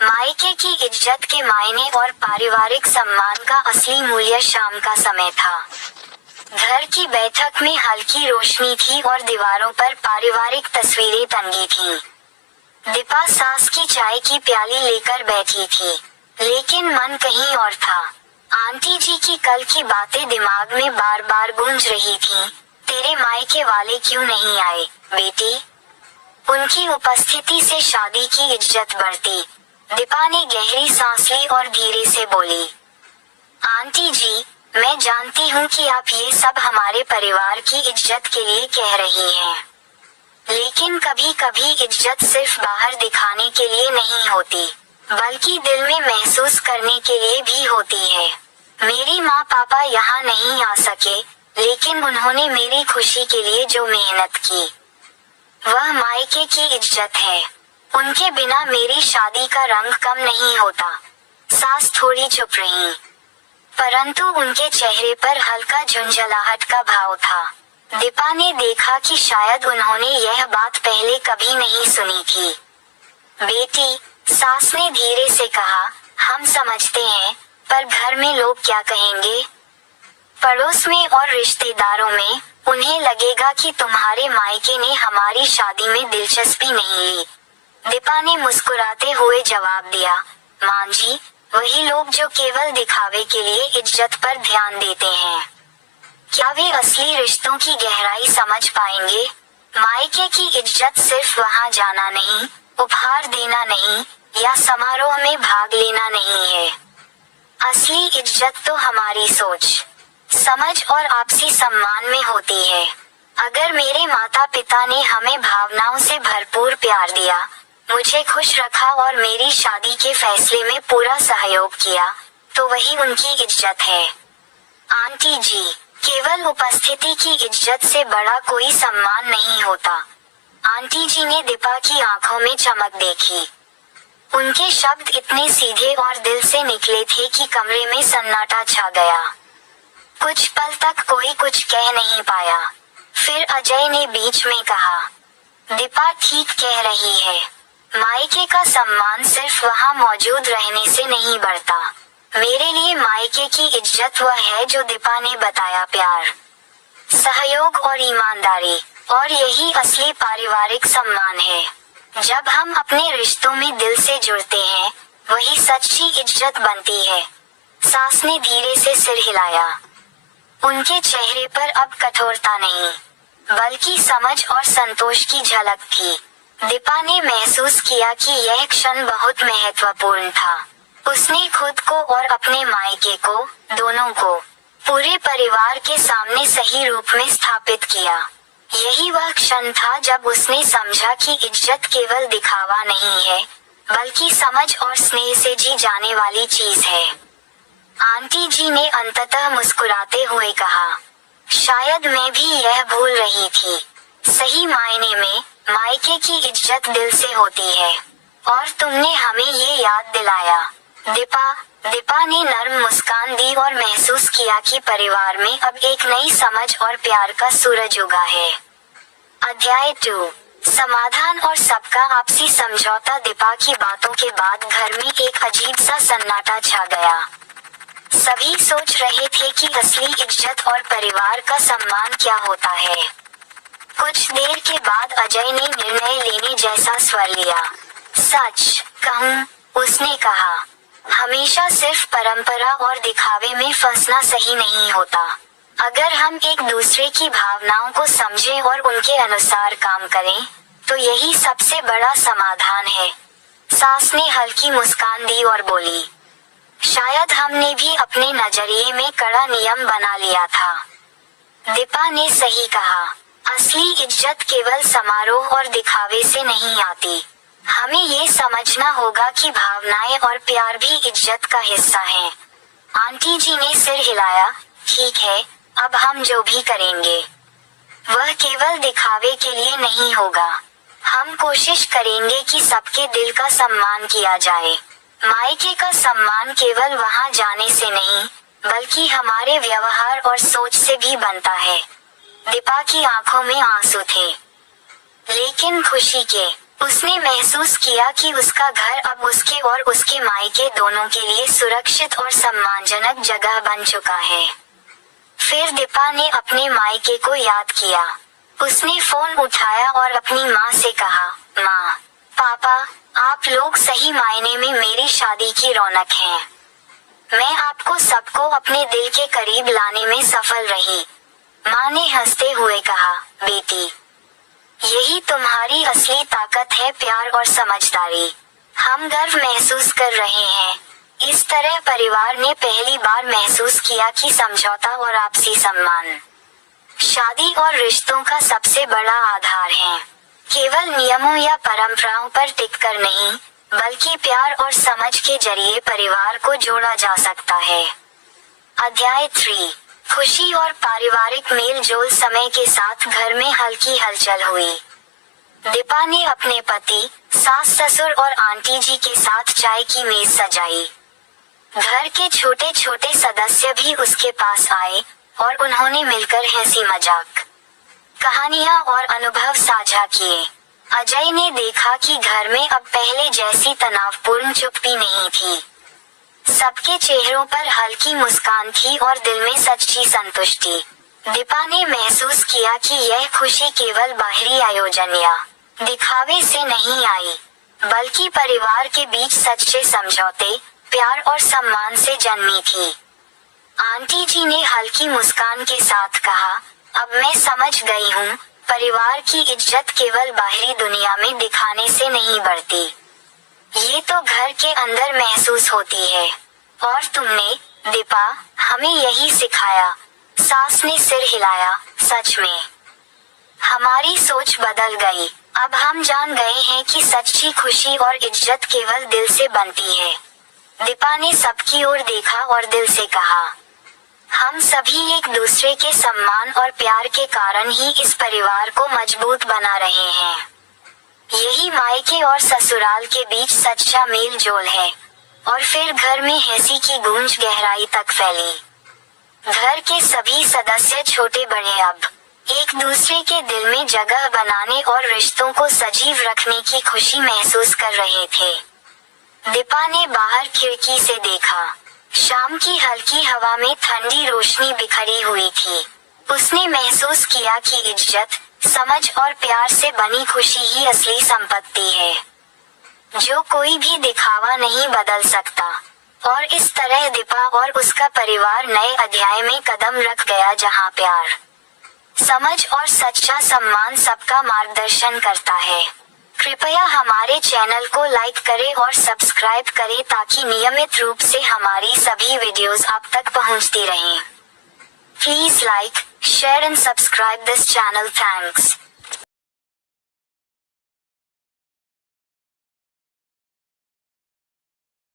मायके की इज्जत के मायने और पारिवारिक सम्मान का असली मूल्य शाम का समय था। घर की बैठक में हल्की रोशनी थी और दीवारों पर पारिवारिक तस्वीरें टंगी थीं। दीपा सास की चाय की प्याली लेकर बैठी थी, लेकिन मन कहीं और था। आंटी जी की कल की बातें दिमाग में बार बार गूंज रही थीं। तेरे मायके वाले क्यों नहीं आए, बेटी? उनकी उपस्थिति से शादी की इज्जत बढ़ती। दीपा ने गहरी सांस ली और धीरे से बोली, आंटी जी, मैं जानती हूँ कि आप ये सब हमारे परिवार की इज्जत के लिए कह रही हैं, लेकिन कभी कभी इज्जत सिर्फ बाहर दिखाने के लिए नहीं होती, बल्कि दिल में महसूस करने के लिए भी होती है। मेरी माँ पापा यहाँ नहीं आ सके, लेकिन उन्होंने मेरी खुशी के लिए जो मेहनत की, वह मायके की इज्जत है। उनके बिना मेरी शादी का रंग कम नहीं होता। सास थोड़ी चुप रही, परंतु उनके चेहरे पर हल्का झुंझलाहट का भाव था। दीपा ने देखा कि शायद उन्होंने यह बात पहले कभी नहीं सुनी थी। बेटी, सास ने धीरे से कहा, हम समझते हैं, पर घर में लोग क्या कहेंगे? पड़ोस में और रिश्तेदारों में उन्हें लगेगा कि तुम्हारे मायके ने हमारी शादी में दिलचस्पी नहीं ली। दीपा ने मुस्कुराते हुए जवाब दिया, मां जी, वही लोग जो केवल दिखावे के लिए इज्जत पर ध्यान देते हैं। क्या वे असली रिश्तों की गहराई समझ पाएंगे? मायके की इज्जत सिर्फ वहां जाना नहीं, उपहार देना नहीं, या समारोह में भाग लेना नहीं है। असली इज्जत तो हमारी सोच, समझ और आपसी सम्मान में होती है। अगर मेरे माता पिता ने हमें भावनाओं से भरपूर प्यार दिया, मुझे खुश रखा और मेरी शादी के फैसले में पूरा सहयोग किया, तो वही उनकी इज्जत है। आंटी जी, केवल उपस्थिति की इज्जत से बड़ा कोई सम्मान नहीं होता। आंटी जी ने दीपा की आंखों में चमक देखी। उनके शब्द इतने सीधे और दिल से निकले थे कि कमरे में सन्नाटा छा गया। कुछ पल तक कोई कुछ कह नहीं पाया। फिर अजय ने बीच में कहा, दीपा ठीक कह रही है। मायके का सम्मान सिर्फ वहाँ मौजूद रहने से नहीं बढ़ता। मेरे लिए मायके की इज्जत वह है जो दीपा ने बताया, प्यार, सहयोग और ईमानदारी, और यही असली पारिवारिक सम्मान है। जब हम अपने रिश्तों में दिल से जुड़ते हैं, वही सच्ची इज्जत बनती है। सास ने धीरे से सिर हिलाया। उनके चेहरे पर अब कठोरता नहीं, बल्कि समझ और संतोष की झलक थी। दीपा ने महसूस किया कि यह क्षण बहुत महत्वपूर्ण था। उसने खुद को और अपने मायके को, दोनों को, पूरे परिवार के सामने सही रूप में स्थापित किया। यही वह क्षण था जब उसने समझा कि इज्जत केवल दिखावा नहीं है, बल्कि समझ और स्नेह से जी जाने वाली चीज है। आंटी जी ने अंततः मुस्कुराते हुए कहा, शायद मैं भी यह भूल रही थी। सही मायने में मायके की इज्जत दिल से होती है, और तुमने हमें ये याद दिलाया। दीपा ने नर्म मुस्कान दी और महसूस किया कि परिवार में अब एक नई समझ और प्यार का सूरज उगा है। अध्याय 2, समाधान और सबका आपसी समझौता। दीपा की बातों के बाद घर में एक अजीब सा सन्नाटा छा गया। सभी सोच रहे थे कि असली इज्जत और परिवार का सम्मान क्या होता है। कुछ देर के बाद अजय ने निर्णय लेने जैसा स्वर लिया। सच कहूं, उसने कहा, हमेशा सिर्फ परंपरा और दिखावे में फंसना सही नहीं होता। अगर हम एक दूसरे की भावनाओं को समझें और उनके अनुसार काम करें, तो यही सबसे बड़ा समाधान है। सास ने हल्की मुस्कान दी और बोली, शायद हमने भी अपने नजरिए में कड़ा नियम बना लिया था। दीपा ने सही कहा, असली इज्जत केवल समारोह और दिखावे से नहीं आती। हमें ये समझना होगा कि भावनाएं और प्यार भी इज्जत का हिस्सा हैं। आंटी जी ने सिर हिलाया, ठीक है, अब हम जो भी करेंगे, वह केवल दिखावे के लिए नहीं होगा। हम कोशिश करेंगे कि सबके दिल का सम्मान किया जाए। मायके का सम्मान केवल वहां जाने से नहीं, बल्कि हमारे व्यवहार और सोच से भी बनता है। दीपा की आंखों में आंसू थे, लेकिन खुशी के। उसने महसूस किया कि उसका घर अब उसके और उसके मायके दोनों के लिए सुरक्षित और सम्मानजनक जगह बन चुका है। फिर दीपा ने अपने मायके को याद किया। उसने फोन उठाया और अपनी माँ से कहा, माँ, पापा, आप लोग सही मायने में मेरी शादी की रौनक हैं। मैं आपको सबको अपने दिल के करीब लाने में सफल रही। माँ ने हंसते हुए कहा, बेटी, यही तुम्हारी असली ताकत है, प्यार और समझदारी। हम गर्व महसूस कर रहे हैं। इस तरह परिवार ने पहली बार महसूस किया कि समझौता और आपसी सम्मान शादी और रिश्तों का सबसे बड़ा आधार है। केवल नियमों या परंपराओं पर टिककर नहीं, बल्कि प्यार और समझ के जरिए परिवार को जोड़ा जा सकता है। अध्याय 3, खुशी और पारिवारिक मेल जोल। समय के साथ घर में हल्की हलचल हुई। दीपा ने अपने पति, सास ससुर और आंटी जी के साथ चाय की मेज सजाई। घर के छोटे छोटे सदस्य भी उसके पास आए और उन्होंने मिलकर हंसी मजाक, कहानियां और अनुभव साझा किए। अजय ने देखा कि घर में अब पहले जैसी तनावपूर्ण चुप्पी नहीं थी। सबके चेहरों पर हल्की मुस्कान थी और दिल में सच्ची संतुष्टि। दीपा ने महसूस किया कि यह खुशी केवल बाहरी आयोजन या दिखावे से नहीं आई, बल्कि परिवार के बीच सच्चे समझौते, प्यार और सम्मान से जन्मी थी। आंटी जी ने हल्की मुस्कान के साथ कहा, अब मैं समझ गई हूँ, परिवार की इज्जत केवल बाहरी दुनिया में दिखाने से नहीं बढ़ती, ये तो घर के अंदर महसूस होती है। और तुमने, दीपा, हमें यही सिखाया। सास ने सिर हिलाया, सच में हमारी सोच बदल गई। अब हम जान गए हैं कि सच्ची खुशी और इज्जत केवल दिल से बनती है। दीपा ने सबकी ओर देखा और दिल से कहा, हम सभी एक दूसरे के सम्मान और प्यार के कारण ही इस परिवार को मजबूत बना रहे हैं। यही मायके और ससुराल के बीच सच्चा मेल जोल है। और फिर घर में हंसी की गूंज गहराई तक फैली। घर के सभी सदस्य, छोटे बड़े, अब एक दूसरे के दिल में जगह बनाने और रिश्तों को सजीव रखने की खुशी महसूस कर रहे थे। दीपा ने बाहर खिड़की से देखा। शाम की हल्की हवा में ठंडी रोशनी बिखरी हुई थी। उसने महसूस किया कि इज्जत, समझ और प्यार से बनी खुशी ही असली संपत्ति है, जो कोई भी दिखावा नहीं बदल सकता। और इस तरह दीपा और उसका परिवार नए अध्याय में कदम रख गया, जहां प्यार, समझ और सच्चा सम्मान सबका मार्गदर्शन करता है। कृपया हमारे चैनल को लाइक करें और सब्सक्राइब करें ताकि नियमित रूप से हमारी सभी वीडियोस आप तक पहुंचती रहें। Please like, share and subscribe this channel. Thanks.